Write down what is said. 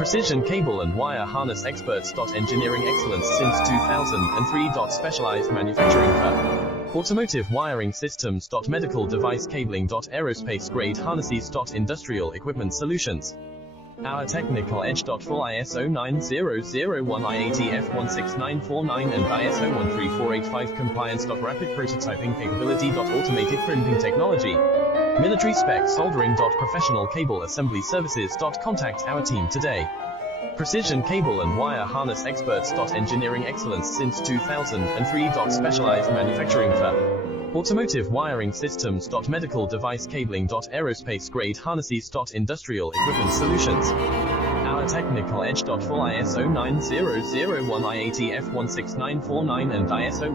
Precision cable and wire harness experts. Engineering excellence since 2003. Specialized manufacturing firm. Automotive wiring systems. Medical device cabling. Aerospace grade harnesses. Industrial equipment solutions. Our technical edge. Full ISO 9001, IATF 16949 and ISO 13485 compliance. Rapid prototyping capability. Automated crimping technology. Military spec soldering. Professional cable assembly services. Contact our team today. Precision cable and wire harness experts. Engineering excellence since 2003. Specialized manufacturing firm. Automotive wiring systems. Medical device cabling. Aerospace grade harnesses. Industrial equipment solutions. Our technical edge. Full ISO 9001, IATF 16949 and ISO